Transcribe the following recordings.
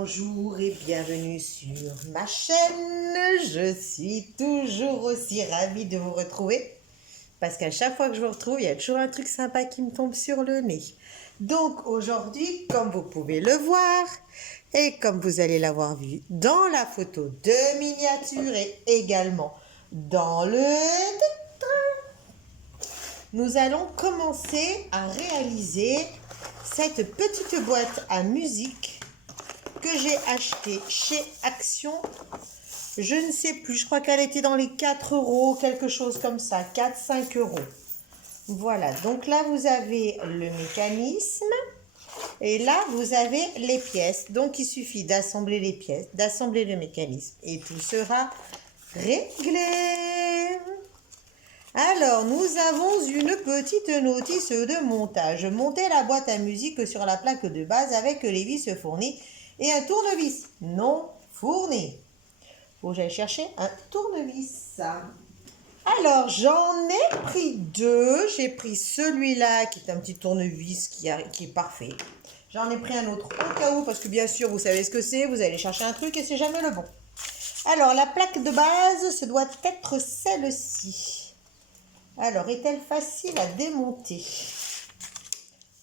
Bonjour et bienvenue sur ma chaîne. Je suis toujours aussi ravie de vous retrouver parce qu'à chaque fois que je vous retrouve, il y a toujours un truc sympa qui me tombe sur le nez. Donc aujourd'hui, comme vous pouvez le voir et comme vous allez l'avoir vu dans la photo de miniature et également dans le train, nous allons commencer à réaliser cette petite boîte à musique que j'ai acheté chez Action. Je ne sais plus, je crois qu'elle était dans les 4 euros, quelque chose comme ça, 4-5 euros. Voilà, donc là vous avez le mécanisme et là vous avez les pièces. Donc il suffit d'assembler les pièces, d'assembler le mécanisme et tout sera réglé. Alors, nous avons une petite notice de montage. Montez la boîte à musique sur la plaque de base avec les vis fournies et un tournevis non fourni. Faut que j'aille chercher un tournevis. Alors, j'en ai pris deux. J'ai pris celui-là qui est un petit tournevis qui est parfait. J'en ai pris un autre au cas où parce que bien sûr, vous savez ce que c'est. Vous allez chercher un truc et c'est jamais le bon. Alors, la plaque de base, ce doit être celle-ci. Alors, est-elle facile à démonter?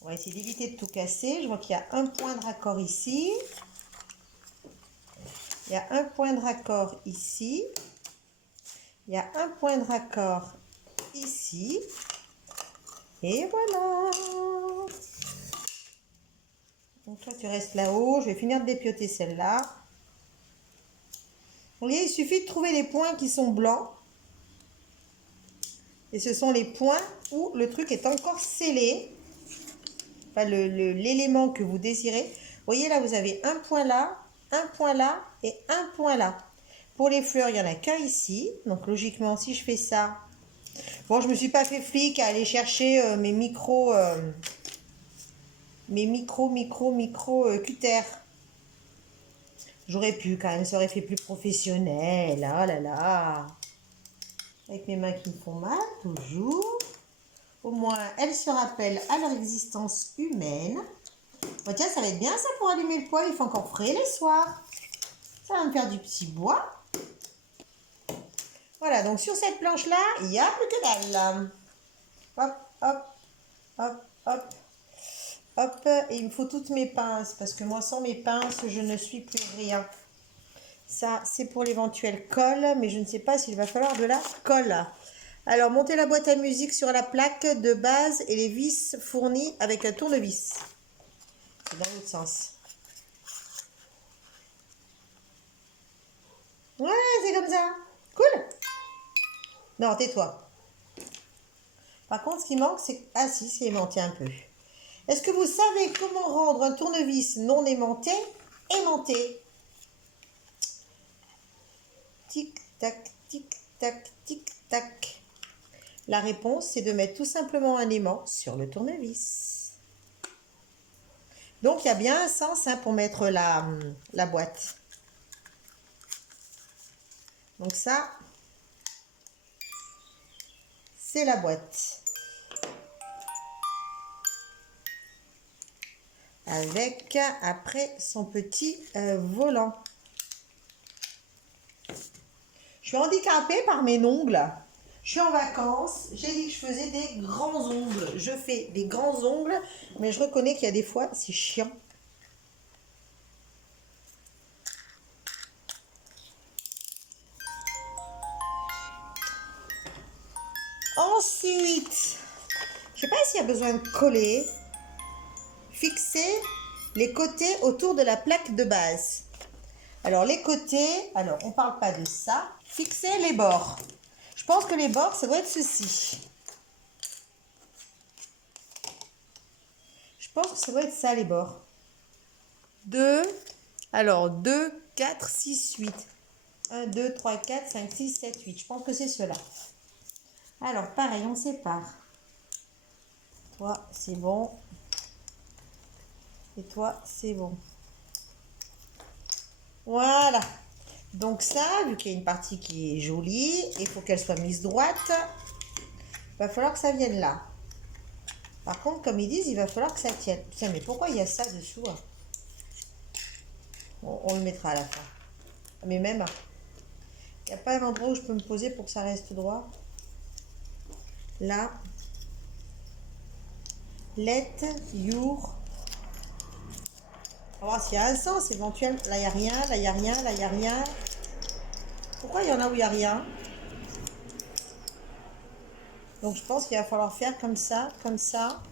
On va essayer d'éviter de tout casser. Je vois qu'il y a un point de raccord ici. Il y a un point de raccord ici. Il y a un point de raccord ici. Et voilà. Donc toi, tu restes là-haut. Je vais finir de dépioter celle-là. Vous voyez, il suffit de trouver les points qui sont blancs. Et ce sont les points où le truc est encore scellé. Enfin, l'élément que vous désirez. Vous voyez, là, vous avez un point là et un point là. Pour les fleurs, il n'y en a qu'un ici. Donc, logiquement, si je fais ça... Bon, je ne me suis pas fait flic à aller chercher mes micros cutter. J'aurais pu quand même, ça aurait fait plus professionnel. Oh là là. Avec mes mains qui me font mal, toujours. Au moins, elles se rappellent à leur existence humaine. Bon, tiens, ça va être bien ça pour allumer le poêle. Il fait encore frais les soirs. Ça va me faire du petit bois. Voilà, donc sur cette planche-là, il n'y a plus que dalle. Hop, hop, hop, hop, hop. Et il me faut toutes mes pinces parce que moi, sans mes pinces, je ne suis plus rien. Ça, c'est pour l'éventuelle colle, mais je ne sais pas s'il va falloir de la colle. Alors, montez la boîte à musique sur la plaque de base et les vis fournies avec un tournevis. C'est dans l'autre sens. Ouais, c'est comme ça. Cool. Non, tais-toi. Par contre, ce qui manque, c'est... Ah si, c'est aimanté un peu. Est-ce que vous savez comment rendre un tournevis non aimanté aimanté? Tic-tac, tic-tac, tic-tac. La réponse, c'est de mettre tout simplement un aimant sur le tournevis. Donc, il y a bien un sens pour mettre la boîte. Donc ça, c'est la boîte. Avec, après, son petit volant. Je suis handicapée par mes ongles. Je suis en vacances. J'ai dit que je faisais des grands ongles. Je fais des grands ongles, mais je reconnais qu'il y a des fois, c'est chiant. Ensuite, je ne sais pas s'il y a besoin de coller. Fixer les côtés autour de la plaque de base. Alors, les côtés, alors on ne parle pas de ça. Fixer les bords. Je pense que les bords, ça doit être ceci. Je pense que ça doit être ça, les bords. 2, 4, 6, 8. 1, 2, 3, 4, 5, 6, 7, 8. Je pense que c'est cela. Alors, pareil, on sépare. Toi, c'est bon. Et toi, c'est bon. Voilà. Donc ça, vu qu'il y a une partie qui est jolie, il faut qu'elle soit mise droite. Il va falloir que ça vienne là. Par contre, comme ils disent, il va falloir que ça tienne. Tiens, mais pourquoi il y a ça dessous? On le mettra à la fin. Mais même, il n'y a pas un endroit où je peux me poser pour que ça reste droit. Là. Let your. On va voir s'il y a un sens éventuel. Là, il n'y a rien. Là, il n'y a rien. Là, il n'y a rien. Pourquoi il y en a où il n'y a rien? Donc, je pense qu'il va falloir faire comme ça, comme ça,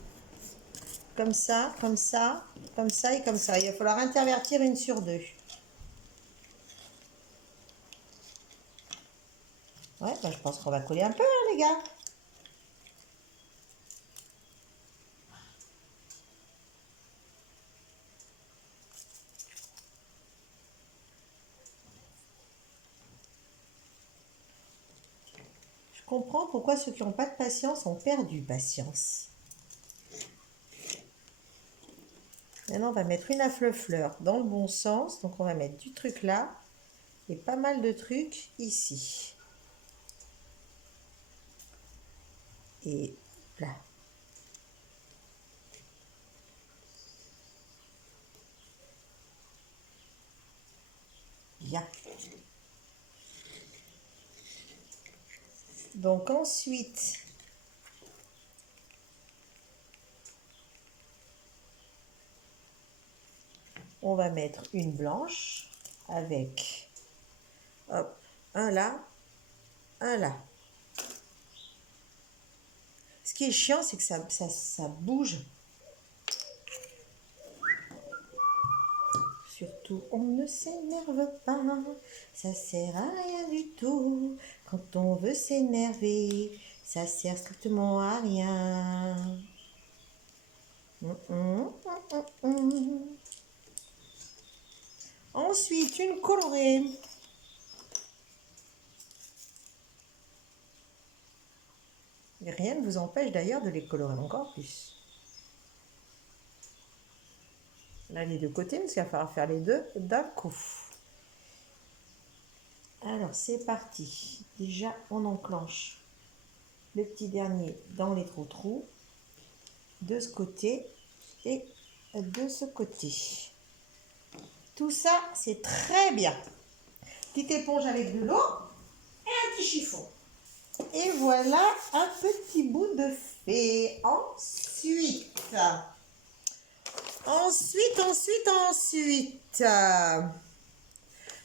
comme ça, comme ça, comme ça et comme ça. Il va falloir intervertir une sur deux. Ouais, bah, je pense qu'on va coller un peu, hein, les gars. Je comprends pourquoi ceux qui n'ont pas de patience ont perdu patience. Maintenant, on va mettre une fleur dans le bon sens. Donc, on va mettre du truc là et pas mal de trucs ici. Et là. Bien. Donc ensuite, on va mettre une blanche avec, hop, un là, un là. Ce qui est chiant, c'est que ça bouge. Surtout, on ne s'énerve pas, ça sert à rien du tout. Quand on veut s'énerver, ça sert strictement à rien. Ensuite, une colorée. Rien ne vous empêche d'ailleurs de les colorer encore plus. Là, les deux côtés, parce qu'il va falloir faire les deux d'un coup. Alors, c'est parti. Déjà, on enclenche le petit dernier dans les trous-trous, de ce côté et de ce côté. Tout ça, c'est très bien. Petite éponge avec de l'eau et un petit chiffon. Et voilà un petit bout de fait. Ensuite.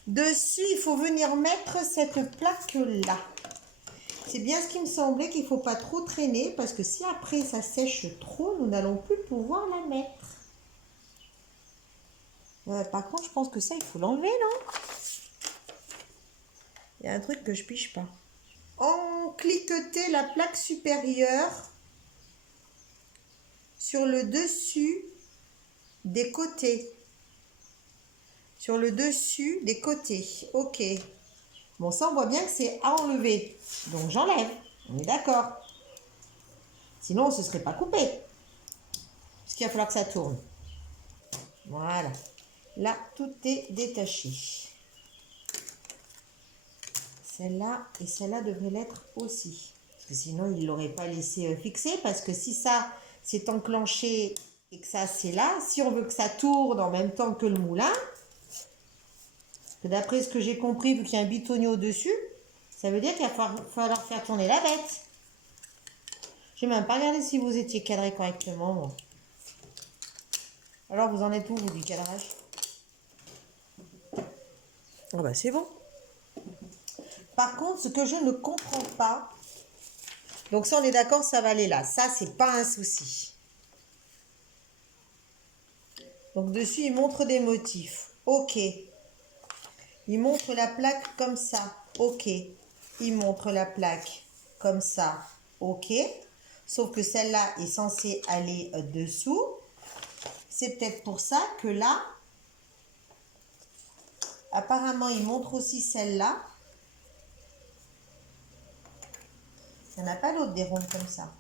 Dessus, il faut venir mettre cette plaque-là. C'est bien ce qui me semblait qu'il ne faut pas trop traîner parce que si après ça sèche trop, nous n'allons plus pouvoir la mettre. Par contre, je pense que ça, il faut l'enlever, non? Il y a un truc que je piche pas. On cliquetait la plaque supérieure sur le dessus des côtés. Sur le dessus des côtés. Ok. Bon, ça, on voit bien que c'est à enlever. Donc, j'enlève. On est d'accord. Sinon, on ne se serait pas coupé. Parce qu'il va falloir que ça tourne. Voilà. Là, tout est détaché. Celle-là et celle-là devraient l'être aussi. Parce que sinon, il ne l'aurait pas laissé fixer. Parce que si ça s'est enclenché et que ça, c'est là, si on veut que ça tourne en même temps que le moulin, d'après ce que j'ai compris, vu qu'il y a un bitonnier au-dessus, ça veut dire qu'il va falloir faire tourner la bête. Je n'ai même pas regardé si vous étiez cadré correctement. Moi. Alors, vous en êtes où, vous, du cadrage? Ah bah, c'est bon. Par contre, ce que je ne comprends pas... Donc ça, on est d'accord, ça va aller là. Ça, c'est pas un souci. Donc dessus, il montre des motifs. Ok. Il montre la plaque comme ça. Ok. Il montre la plaque comme ça. Ok. Sauf que celle-là est censée aller dessous. C'est peut-être pour ça que là, apparemment, il montre aussi celle-là. Il n'y en a pas d'autres des rondes comme ça.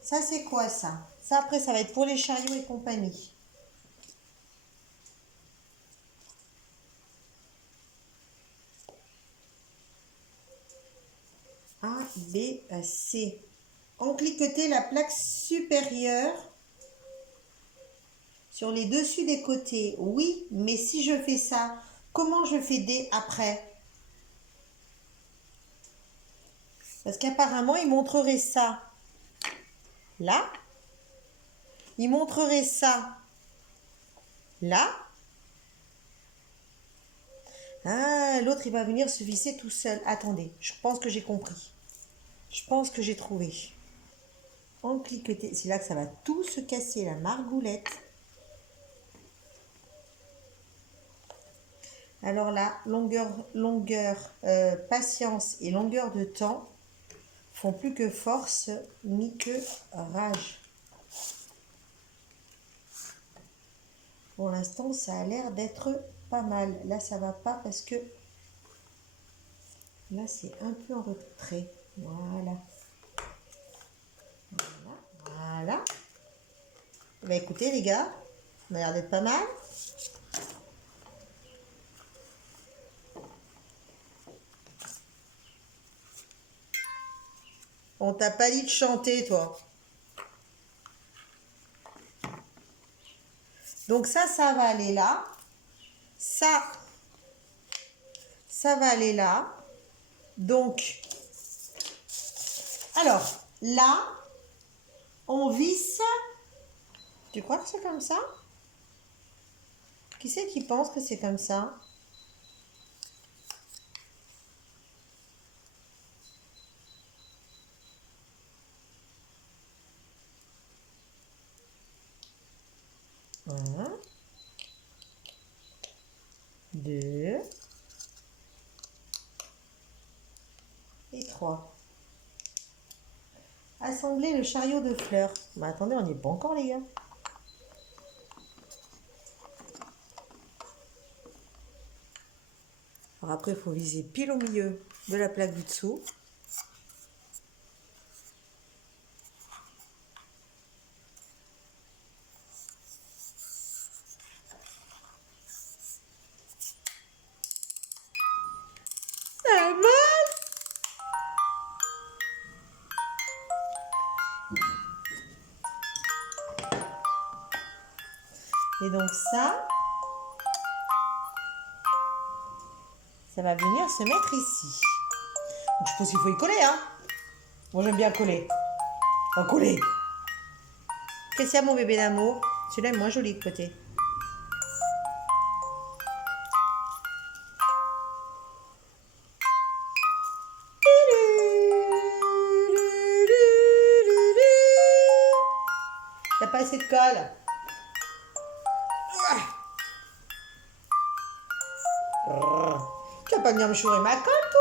Ça, c'est quoi ça? Ça, après, ça va être pour les chariots et compagnie. A, B, C. On cliquetait la plaque supérieure Sur les dessus des côtés, oui, mais si je fais ça, comment je fais des après? Parce qu'apparemment, il montrerait ça là. Il montrerait ça là. Ah, l'autre, il va venir se visser tout seul. Attendez, je pense que j'ai compris. Je pense que j'ai trouvé. En cliqueter, c'est là que ça va tout se casser, la margoulette. Alors là, patience et longueur de temps font plus que force ni que rage. Pour l'instant, ça a l'air d'être pas mal. Là, ça va pas parce que là, c'est un peu en retrait. Voilà. Voilà. Bah écoutez les gars, ça a l'air d'être pas mal. On t'a pas dit de chanter, toi. Donc ça va aller là. Ça va aller là. Donc, alors, là, on visse. Tu crois que c'est comme ça? Qui c'est qui pense que c'est comme ça? Un, deux et trois. Assembler le chariot de fleurs. Mais attendez, on n'y est pas encore, les gars. Alors après, il faut viser pile au milieu de la plaque du dessous. Pas mal. Et donc ça va venir se mettre ici. Donc je pense qu'il faut y coller, hein. Moi j'aime bien coller. On va coller. Qu'est-ce qu'il y a mon bébé d'amour? Celui-là est moins joli de côté. T'as pas assez de colle. Tu vas pas venir me chourer ma colle, toi?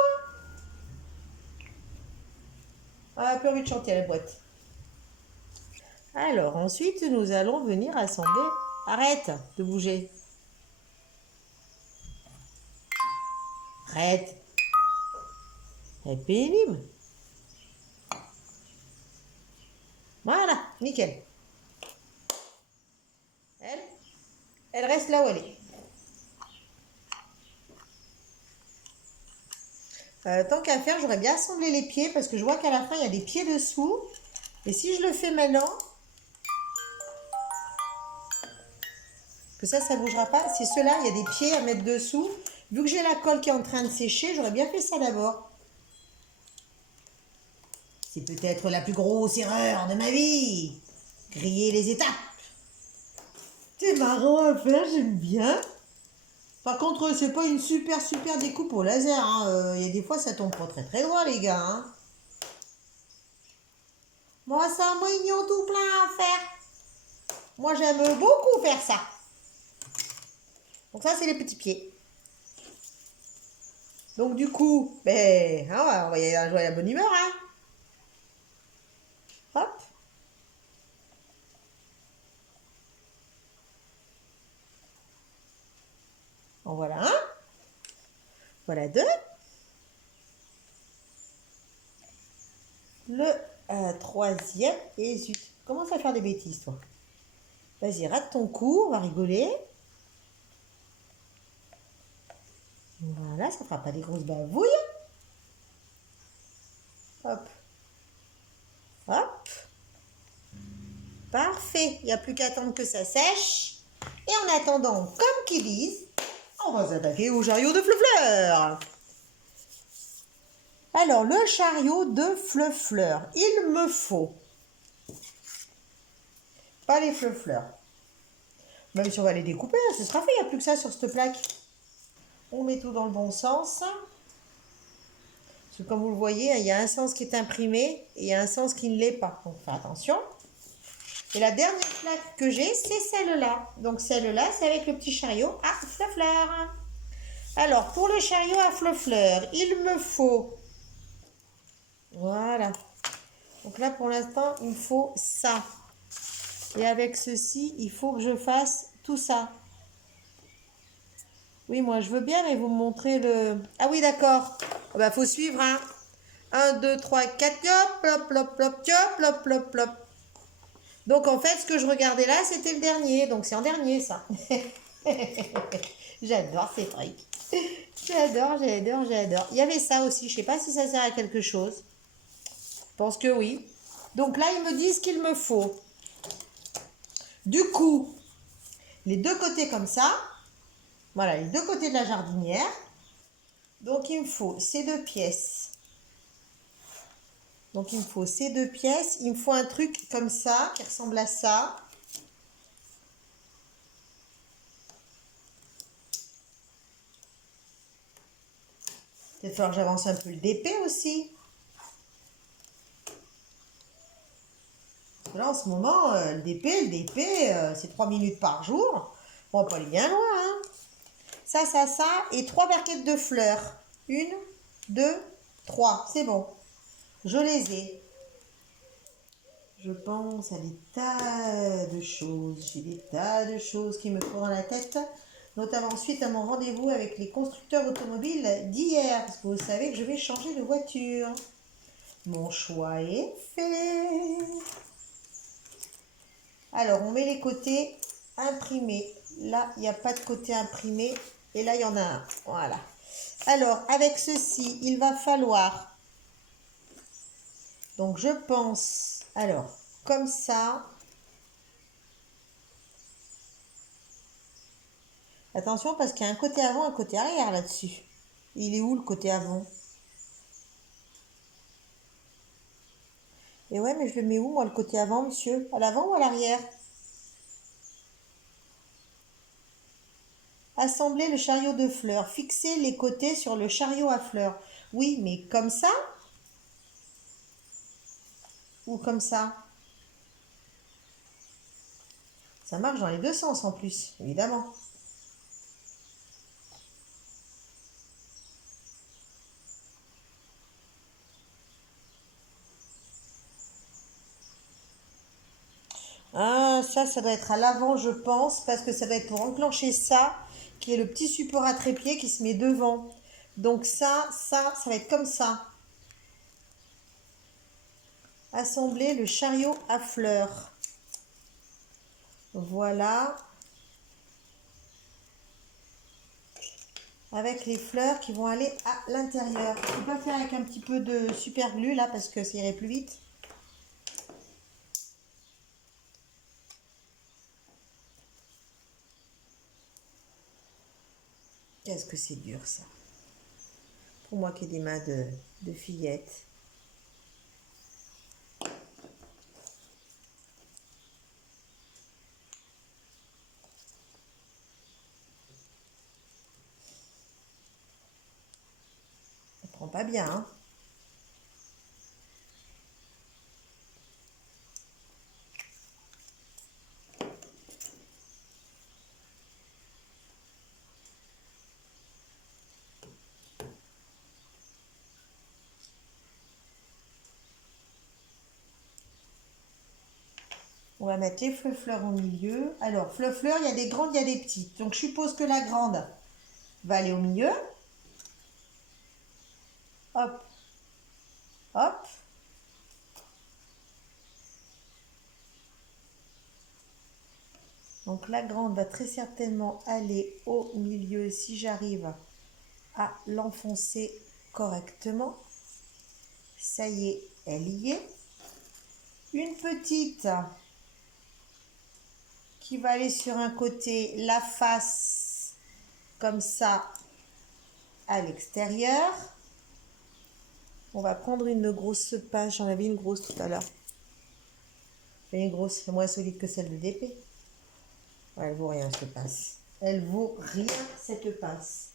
Ah, plus envie de chanter à la boîte. Alors, ensuite, nous allons venir assembler. Arrête de bouger. Arrête. Elle est pénible. Voilà, nickel. Elle reste là où elle est. Tant qu'à faire, j'aurais bien assemblé les pieds parce que je vois qu'à la fin, il y a des pieds dessous. Et si je le fais maintenant, que ça ne bougera pas, c'est ceux-là, il y a des pieds à mettre dessous. Vu que j'ai la colle qui est en train de sécher, j'aurais bien fait ça d'abord. C'est peut-être la plus grosse erreur de ma vie. Griller les étapes. C'est marrant à faire, j'aime bien. Par contre, c'est pas une super découpe au laser. Hein. Y a des fois, ça tombe pas très droit, les gars. Hein. Moi, ça, moi, ils ont tout plein à faire. Moi, j'aime beaucoup faire ça. Donc ça, c'est les petits pieds. Donc du coup, ben, hein, on va y aller à la bonne humeur. Hein. Hop. En voilà un. Voilà deux. Le troisième. Et zut, commence à faire des bêtises, toi. Vas-y, rate ton coup, on va rigoler. Voilà, ça fera pas des grosses bavouilles. Hop. Hop. Parfait. Il n'y a plus qu'à attendre que ça sèche. Et en attendant, comme qu'ils disent, on va s'attaquer au chariot de Fleur. Alors, le chariot de Fleur, il me faut pas les fleurs. Même si on va les découper, ce sera fait, il n'y a plus que ça sur cette plaque. On met tout dans le bon sens. Parce que comme vous le voyez, il y a un sens qui est imprimé et il y a un sens qui ne l'est pas. Donc, faites attention. Et la dernière plaque que j'ai, c'est celle-là. Donc, celle-là, c'est avec le petit chariot à fleur. Alors, pour le chariot à fleur, il me faut... Voilà. Donc là, pour l'instant, il me faut ça. Et avec ceci, il faut que je fasse tout ça. Oui, moi, je veux bien, mais vous me montrez le... Ah oui, d'accord. Ah bah, faut suivre, hein. 1, 2, 3, 4, hop, hop, hop, hop, hop, hop, hop. Donc, en fait, ce que je regardais là, c'était le dernier. Donc, c'est en dernier, ça. J'adore ces trucs. J'adore. Il y avait ça aussi. Je sais pas si ça sert à quelque chose. Je pense que oui. Donc là, ils me disent qu'il me faut. Du coup, les deux côtés comme ça. Voilà, les deux côtés de la jardinière. Donc, il me faut ces deux pièces. Donc, il me faut ces deux pièces. Il me faut un truc comme ça, qui ressemble à ça. Il va falloir que j'avance un peu le DP aussi. Là, en ce moment, le DP, c'est 3 minutes par jour. On va pas aller bien loin, hein. Ça, et 3 barquettes de fleurs. 1, 2, 3. C'est bon. Je les ai. Je pense à des tas de choses. J'ai des tas de choses qui me font dans la tête. Notamment suite à mon rendez-vous avec les constructeurs automobiles d'hier. Parce que vous savez que je vais changer de voiture. Mon choix est fait. Alors, on met les côtés imprimés. Là, il n'y a pas de côté imprimé. Et là, il y en a un. Voilà. Alors, avec ceci, il va falloir... Donc, je pense... Alors, comme ça... Attention, parce qu'il y a un côté avant et un côté arrière là-dessus. Il est où, le côté avant? Et ouais, mais je le mets où, moi, le côté avant, monsieur? À l'avant ou à l'arrière? Assembler le chariot de fleurs. Fixer les côtés sur le chariot à fleurs. Oui, mais comme ça? Ou comme ça? Ça marche dans les deux sens en plus, évidemment. Ah, ça doit être à l'avant, je pense, parce que ça doit être pour enclencher ça, qui est le petit support à trépied qui se met devant. Donc ça va être comme ça. Assembler le chariot à fleurs. Voilà. Avec les fleurs qui vont aller à l'intérieur. Je peux pas faire avec un petit peu de super glue là, parce que ça irait plus vite. Qu'est-ce que c'est dur ça. Pour moi qui ai des mains de fillette. Ça prend pas bien, hein. On va mettre les fleurs au milieu. Alors, fleurs, il y a des grandes, il y a des petites. Donc, je suppose que la grande va aller au milieu. Hop, hop. Donc, la grande va très certainement aller au milieu si j'arrive à l'enfoncer correctement. Ça y est, elle y est. Une petite qui va aller sur un côté, la face comme ça à l'extérieur. On va prendre une grosse pince. J'en avais une grosse tout à l'heure. Une grosse, c'est moins solide que celle de DP. Ouais, elle vaut rien cette pince. Elle vaut rien cette pince.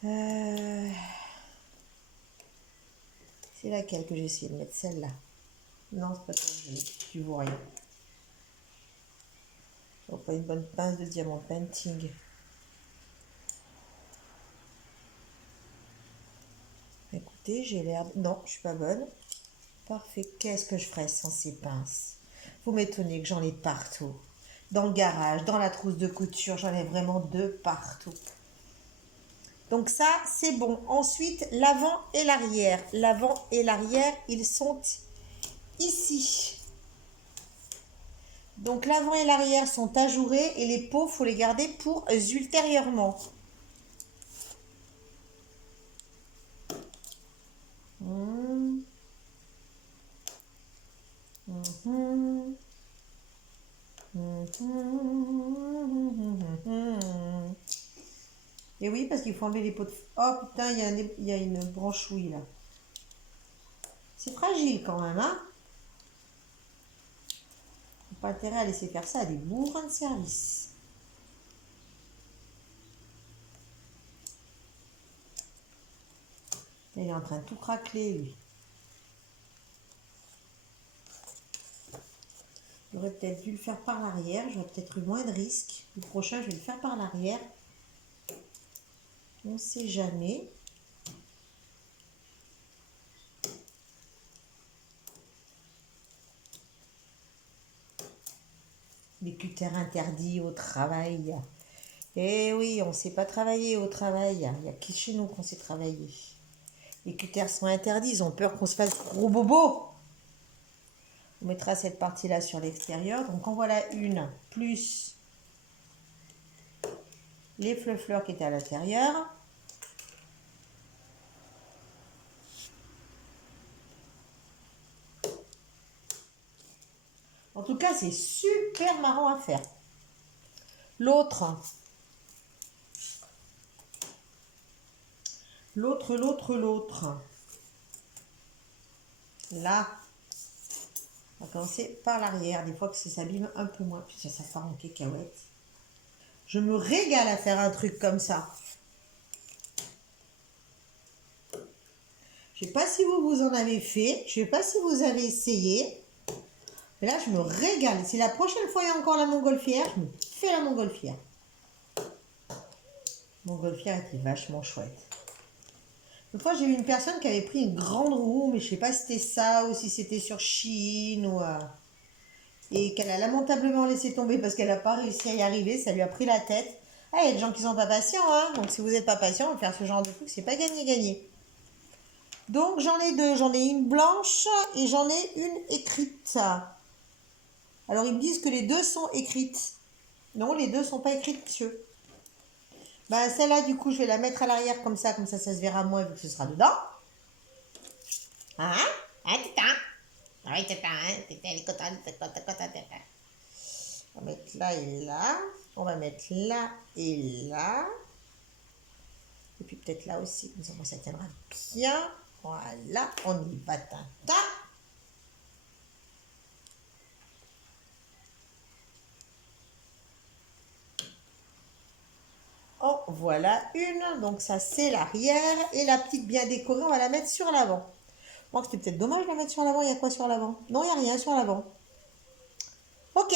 C'est laquelle que j'ai essayé de mettre? Celle-là. Non, c'est pas toi, tu vois rien. Oh, pas une bonne pince de diamant painting. Écoutez, j'ai l'air... Non, je suis pas bonne. Parfait. Qu'est-ce que je ferais sans ces pinces? Vous m'étonnez que j'en ai partout. Dans le garage, dans la trousse de couture, j'en ai vraiment de partout. Donc ça, c'est bon. Ensuite, l'avant et l'arrière. L'avant et l'arrière, ils sont ici. Donc l'avant et l'arrière sont ajourés et les peaux, il faut les garder pour ultérieurement. Et oui, parce qu'il faut enlever les peaux de... Oh putain, il y a une branchouille là. C'est fragile quand même, hein? Pas intérêt à laisser faire ça à des bourrins de service. Il est en train de tout craqueler, lui. J'aurais peut-être dû le faire par l'arrière. J'aurais peut-être eu moins de risques. Le prochain, je vais le faire par l'arrière. On ne sait jamais. Les cutters interdits au travail. Eh oui, on ne sait pas travailler au travail. Il n'y a qui chez nous qu'on sait travailler. Les cutters sont interdits. Ils ont peur qu'on se fasse gros bobo. On mettra cette partie-là sur l'extérieur. Donc en voilà une, plus les fleurs qui étaient à l'intérieur. En tout cas, c'est super marrant à faire. L'autre. Là. On va commencer par l'arrière. Des fois que ça s'abîme un peu moins. Puis ça part en cacahuète. Je me régale à faire un truc comme ça. Je ne sais pas si vous en avez fait. Je ne sais pas si vous avez essayé. Mais là, je me régale. Si la prochaine fois, il y a encore la montgolfière, je me fais la montgolfière. Montgolfière était vachement chouette. Une fois, j'ai eu une personne qui avait pris une grande roue, mais je ne sais pas si c'était ça ou si c'était sur Chine ou... et qu'elle a lamentablement laissé tomber parce qu'elle n'a pas réussi à y arriver. Ça lui a pris la tête. Ah, il y a des gens qui sont pas patients, hein. Donc, si vous n'êtes pas patient, faire ce genre de truc, c'est pas gagné-gagné. Donc, j'en ai deux. J'en ai une blanche et j'en ai une écrite. Alors, ils me disent que les deux sont écrites. Non, les deux sont pas écrites, monsieur. Bah, celle-là, du coup, je vais la mettre à l'arrière comme ça se verra moins vu que ce sera dedans. Hein? Hein, tata? Oui, tata, hein? Tata, elle est contente, tata. On va mettre là et là. On va mettre là et là. Et puis peut-être là aussi, comme ça, moi, ça tiendra bien. Voilà, on y va, tata. Oh, voilà une. Donc ça, c'est l'arrière. Et la petite bien décorée, on va la mettre sur l'avant. Bon, c'était peut-être dommage de la mettre sur l'avant. Il y a quoi sur l'avant? Non, il n'y a rien sur l'avant. Ok.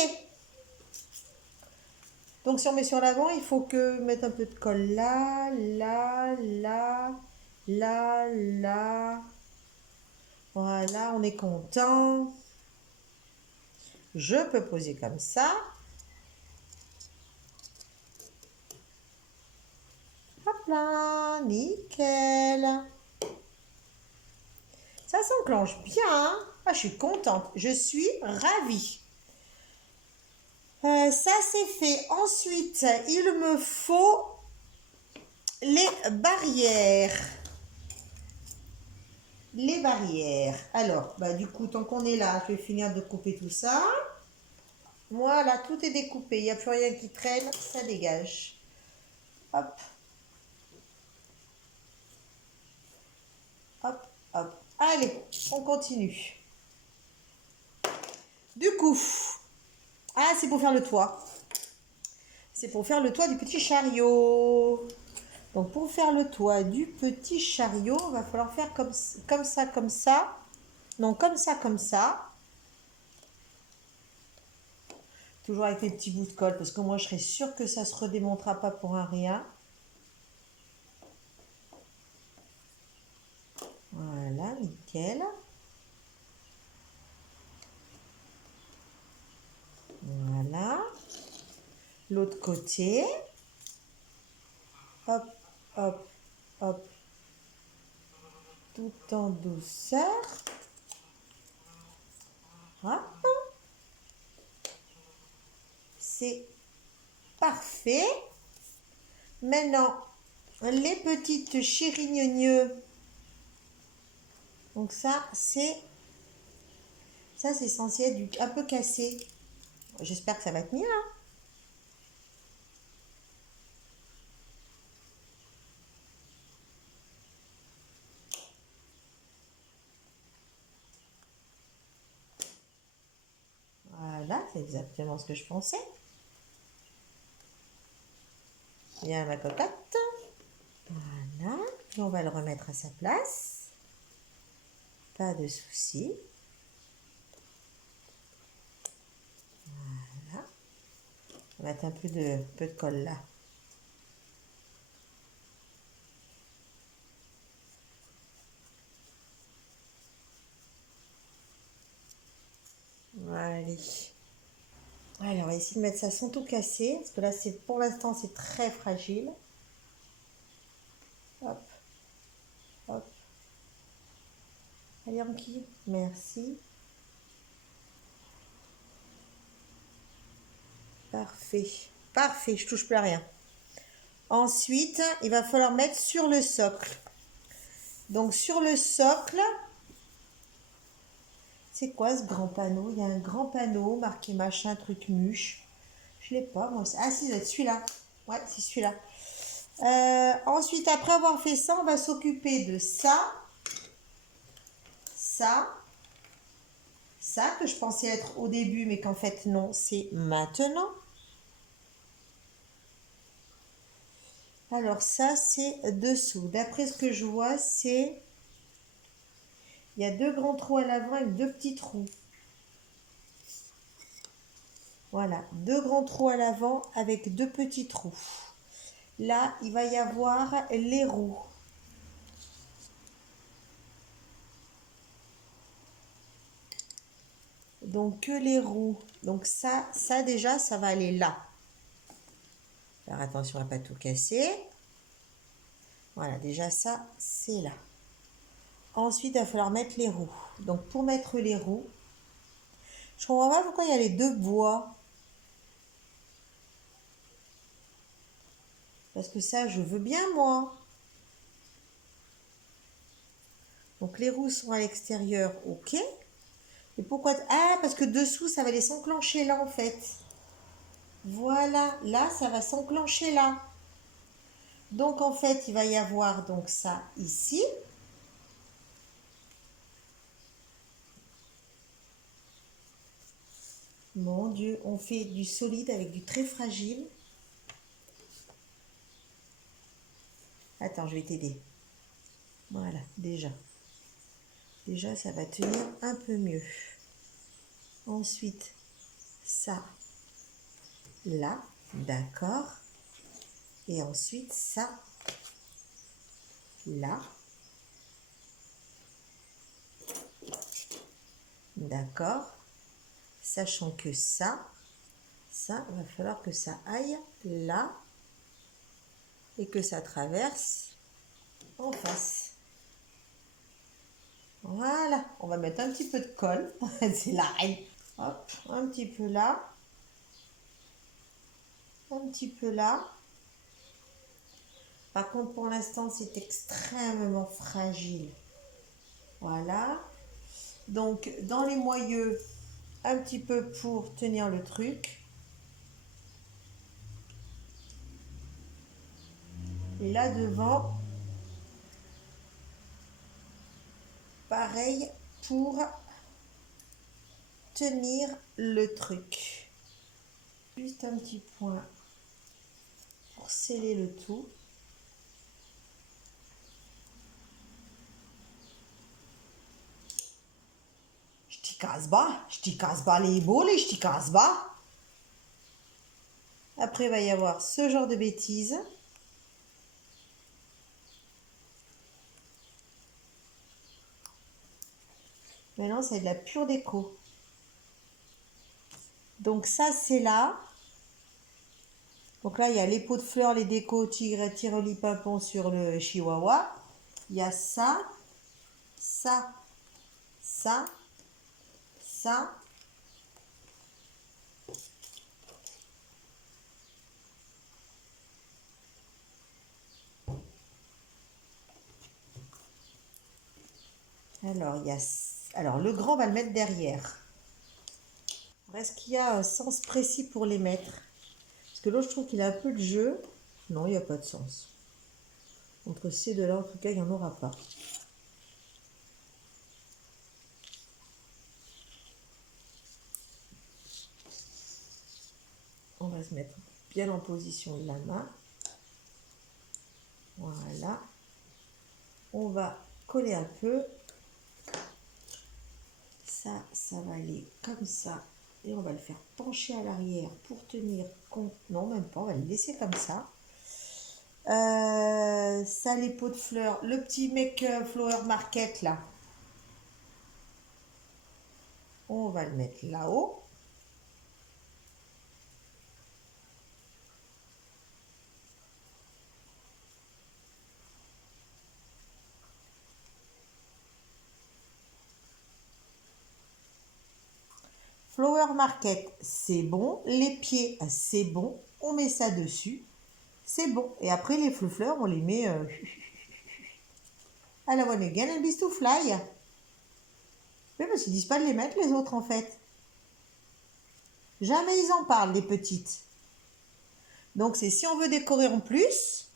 Donc si on met sur l'avant, il faut que mettre un peu de colle là, là, là, là, là. Voilà, on est content. Je peux poser comme ça. Hop là, nickel. Ça s'enclenche bien, hein? Ah, je suis contente. Je suis ravie. Ça, c'est fait. Ensuite, il me faut les barrières. Les barrières. Alors, bah, du coup, tant qu'on est là, je vais finir de couper tout ça. Voilà, tout est découpé. Il n'y a plus rien qui traîne, ça dégage. Hop, hop, hop. Allez, on continue. Du coup, ah, c'est pour faire le toit. C'est pour faire le toit du petit chariot. Donc, pour faire le toit du petit chariot, il va falloir faire comme ça, comme ça. Non, comme ça, comme ça. Toujours avec les petits bouts de colle, parce que moi, je serais sûre que ça ne se redémontera pas pour un rien. Voilà, nickel. Voilà. L'autre côté. Hop, hop, hop. Tout en douceur. Hop. C'est parfait. Maintenant, les petites chérigneux. Donc ça, c'est censé être un peu cassé. J'espère que ça va tenir. Hein. Voilà, c'est exactement ce que je pensais. Bien ma cocotte. Voilà. Et on va le remettre à sa place. Pas de souci. Voilà. On va mettre un peu de colle là. Allez. Allez, on va essayer de mettre ça sans tout casser. Parce que là, pour l'instant, c'est très fragile. Hop. Hop. Allez, Anki. Merci. Parfait. Parfait, je touche plus à rien. Ensuite, il va falloir mettre sur le socle. Donc, sur le socle, c'est quoi ce grand panneau? Il y a un grand panneau marqué machin, truc muche. Je l'ai pas, moi. Ah, si, c'est celui-là. Ouais, c'est celui-là. Ensuite, après avoir fait ça, on va s'occuper de ça, ça, ça que je pensais être au début, mais qu'en fait, non, c'est maintenant. Alors, ça, c'est dessous. D'après ce que je vois, c'est... Il y a 2 grands trous à l'avant et 2 petits trous. Voilà, 2 grands trous à l'avant avec 2 petits trous. Là, il va y avoir les roues. Donc, que les roues. Donc, ça déjà, ça va aller là. Alors, attention à ne pas tout casser. Voilà, déjà ça, c'est là. Ensuite, il va falloir mettre les roues. Donc, pour mettre les roues, je comprends pas pourquoi il y a les 2 bois. Parce que ça, je veux bien, moi. Donc, les roues sont à l'extérieur, ok. Et pourquoi... Ah, parce que dessous, ça va les s'enclencher là, en fait. Voilà, là, ça va s'enclencher là. Donc, en fait, il va y avoir donc ça ici. Mon Dieu, on fait du solide avec du très fragile. Attends, je vais t'aider. Voilà, déjà. Déjà, ça va tenir un peu mieux. Ensuite, ça, là, d'accord. Et ensuite, ça, là. D'accord. Sachant que ça, va falloir que ça aille là et que ça traverse en face. Voilà, on va mettre un petit peu de colle, c'est la reine. Hop, un petit peu là, un petit peu là. Par contre, pour l'instant, c'est extrêmement fragile. Voilà. Donc, dans les moyeux, un petit peu pour tenir le truc. Et là devant, pareil pour tenir le truc. Juste un petit point pour sceller le tout. Je t'y casse bas les boules et je t'y casse bas. Après, il va y avoir ce genre de bêtises. Maintenant, c'est de la pure déco. Donc ça, c'est là. Donc là, il y a les pots de fleurs, les décos, tigre, tiroli, pimpon sur le chihuahua. Il y a ça, ça, ça, ça. Alors, il y a... Alors, le grand, on va le mettre derrière. Est-ce qu'il y a un sens précis pour les mettre? Parce que l'autre, je trouve qu'il a un peu de jeu. Non, il n'y a pas de sens. Entre ces deux-là, en tout cas, il n'y en aura pas. On va se mettre bien en position de la main. Voilà. On va coller un peu. Ça va aller comme ça. Et on va le faire pencher à l'arrière pour tenir compte. Non, même pas, on va le laisser comme ça. Ça, les pots de fleurs. Le petit Make Flower Market, là. On va le mettre là-haut. Flower Market, c'est bon. Les pieds, c'est bon. On met ça dessus. C'est bon. Et après, les fleurs, on les met... à la one again and beast to fly. Mais parce qu'ils disent pas de les mettre, les autres, en fait. Jamais ils en parlent, les petites. Donc, c'est si on veut décorer en plus.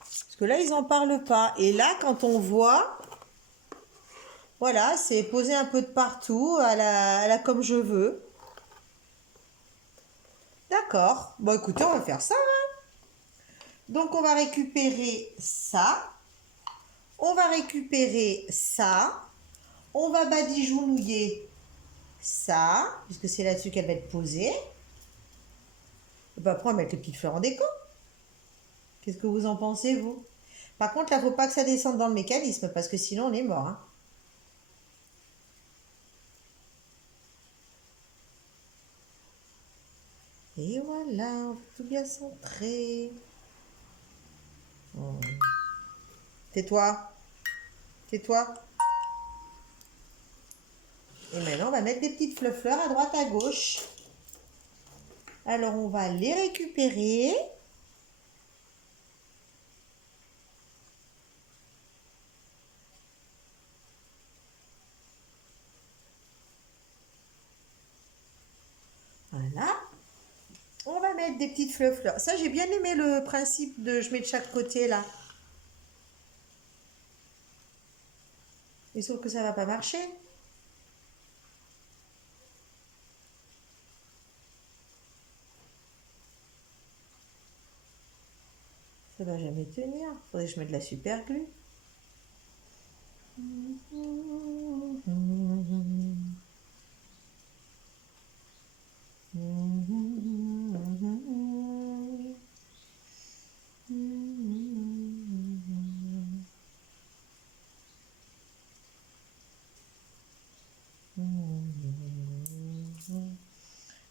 Parce que là, ils n'en parlent pas. Et là, quand on voit... Voilà, c'est poser un peu de partout, à la comme je veux. D'accord. Bon, écoutez, on va faire ça. Hein. Donc, on va récupérer ça. On va récupérer ça. On va badigeounouiller ça, puisque c'est là-dessus qu'elle va être posée. Et puis après, on va mettre les petites fleurs en déco. Qu'est-ce que vous en pensez, vous? Par contre, là, il ne faut pas que ça descende dans le mécanisme, parce que sinon, on est mort. Hein. Et voilà, on va tout bien centrer. Oh. Tais-toi. Tais-toi. Et maintenant, on va mettre des petites fleurs à droite, à gauche. Alors, on va les récupérer. Voilà. On va mettre des petites fleurs. Ça, j'ai bien aimé le principe de je mets de chaque côté, là. Mais sauf que ça va pas marcher. Ça va jamais tenir. Faudrait que je mette de la super glue.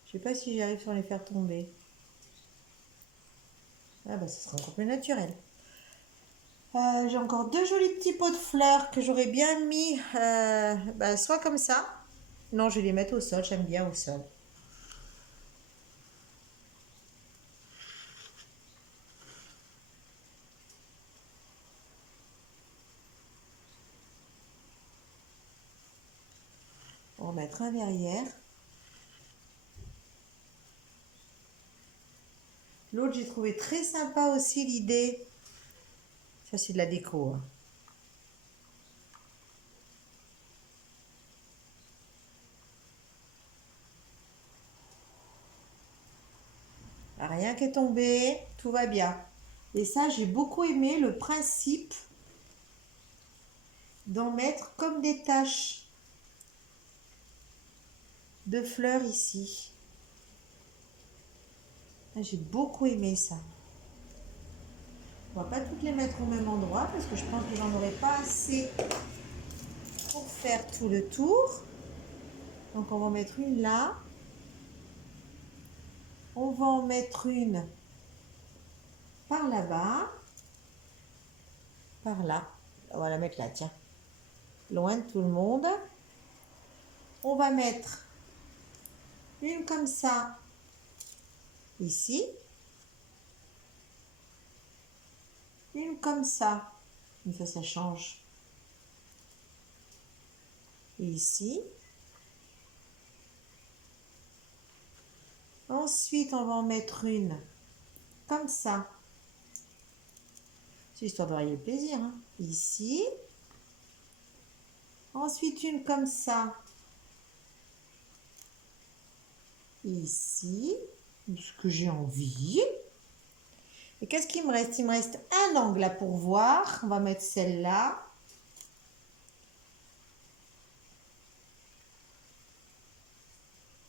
Je sais pas si j'arrive sans les faire tomber. Ah bah ça sera encore plus naturel. J'ai encore deux jolis petits pots de fleurs que j'aurais bien mis soit comme ça. Non, je vais les mettre au sol, j'aime bien au sol. en mettre un derrière. L'autre, j'ai trouvé très sympa aussi l'idée. Ça, c'est de la déco, hein. Rien qui est tombé, tout va bien. Et ça, j'ai beaucoup aimé le principe d'en mettre comme des taches de fleurs ici. J'ai beaucoup aimé ça. On va pas toutes les mettre au même endroit parce que je pense que j'en aurai pas assez pour faire tout le tour. Donc on va en mettre une là. On va en mettre une par là-bas. Par là. On va la mettre là, tiens. Loin de tout le monde. On va mettre une comme ça ici. Une comme ça. Une fois ça change. Et ici. Ensuite, on va en mettre une comme ça. C'est histoire de varier le plaisir, hein. Ici. Ensuite, une comme ça. Ici. Ce que j'ai envie. Et qu'est-ce qu'il me reste? Il me reste un angle là pour voir. On va mettre celle-là.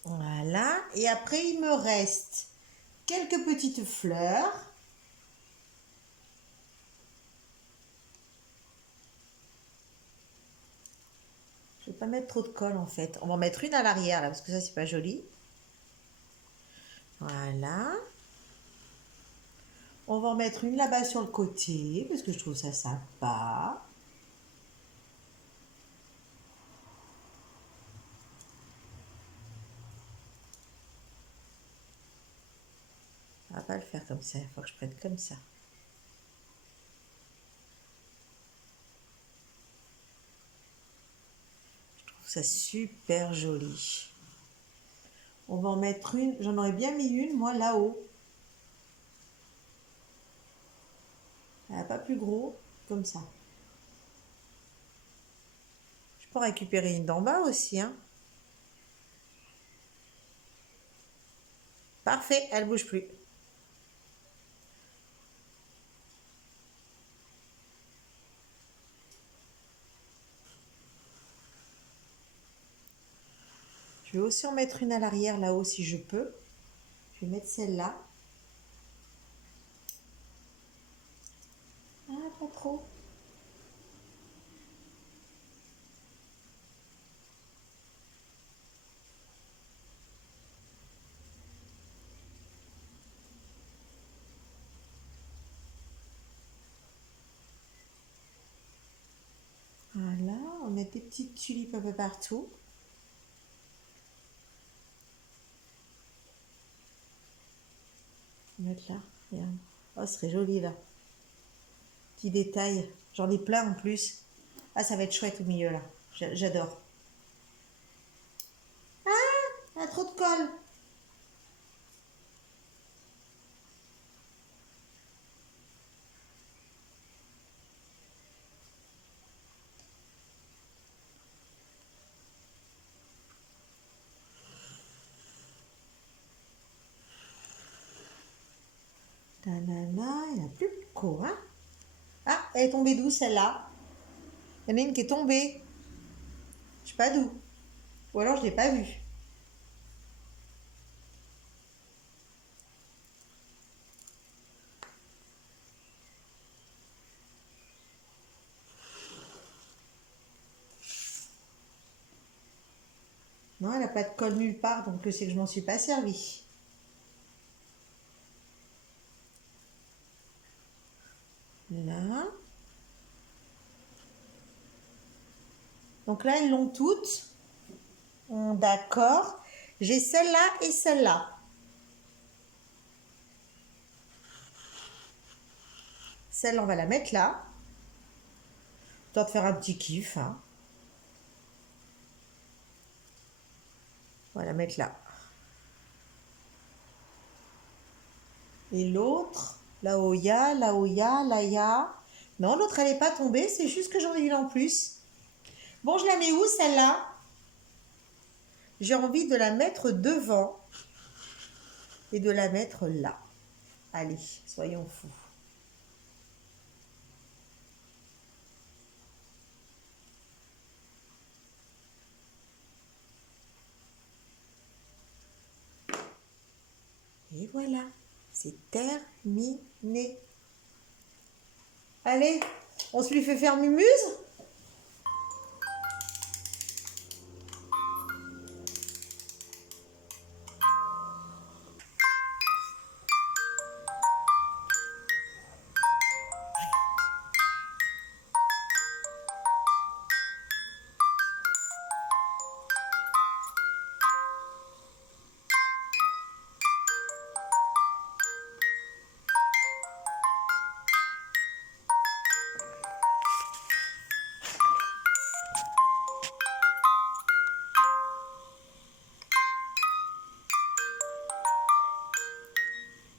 Voilà. Et après, il me reste quelques petites fleurs. Je ne vais pas mettre trop de colle en fait. On va en mettre une à l'arrière là parce que ça, c'est pas joli. Voilà. On va en mettre une là-bas sur le côté parce que je trouve ça sympa. On va pas le faire comme ça, il faut que je prenne comme ça. Je trouve ça super joli. On va en mettre une, j'en aurais bien mis une, moi, là-haut. Pas plus gros, comme ça. Je peux récupérer une d'en bas aussi, hein. Parfait, elle bouge plus. Je vais aussi en mettre une à l'arrière là-haut si je peux. Je vais mettre celle-là. Ah, pas trop. Voilà, on met des petites tulipes un peu partout. On va mettre là, regarde. Oh, ce serait joli là. Petit détail. J'en ai plein en plus. Ah, ça va être chouette au milieu là. J'adore. Ah, il y a trop de colle. Tanana, il n'y en a plus beaucoup, hein. Ah, elle est tombée d'où celle-là? Il y en a une qui est tombée. Je sais pas d'où. Ou alors je l'ai pas vue. Non, elle n'a pas de colle nulle part, donc c'est que je m'en suis pas servi. Là. Donc là, elles l'ont toutes. D'accord. J'ai celle-là et celle-là. Celle-là, on va la mettre là. Toi de faire un petit kiff, hein. On va la mettre là. Et l'autre, là où il y a, là où il y a, là il y a. Non, l'autre elle n'est pas tombée, c'est juste que j'en ai une en plus. Bon, je la mets où celle-là? J'ai envie de la mettre devant et de la mettre là. Allez, soyons fous. Et voilà, c'est terminé. Allez, on se lui fait faire mumuse?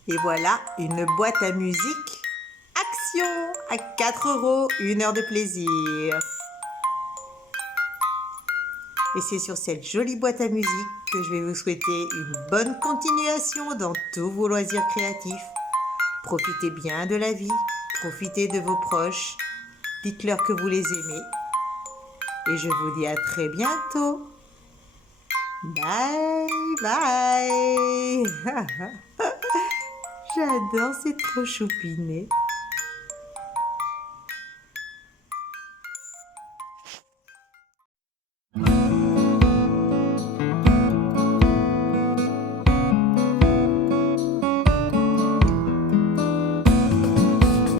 Et voilà une boîte à musique Action à 4 €, 1 heure de plaisir. Et c'est sur cette jolie boîte à musique que je vais vous souhaiter une bonne continuation dans tous vos loisirs créatifs. Profitez bien de la vie, profitez de vos proches, dites-leur que vous les aimez. Et je vous dis à très bientôt. Bye bye. J'adore, c'est trop choupiné.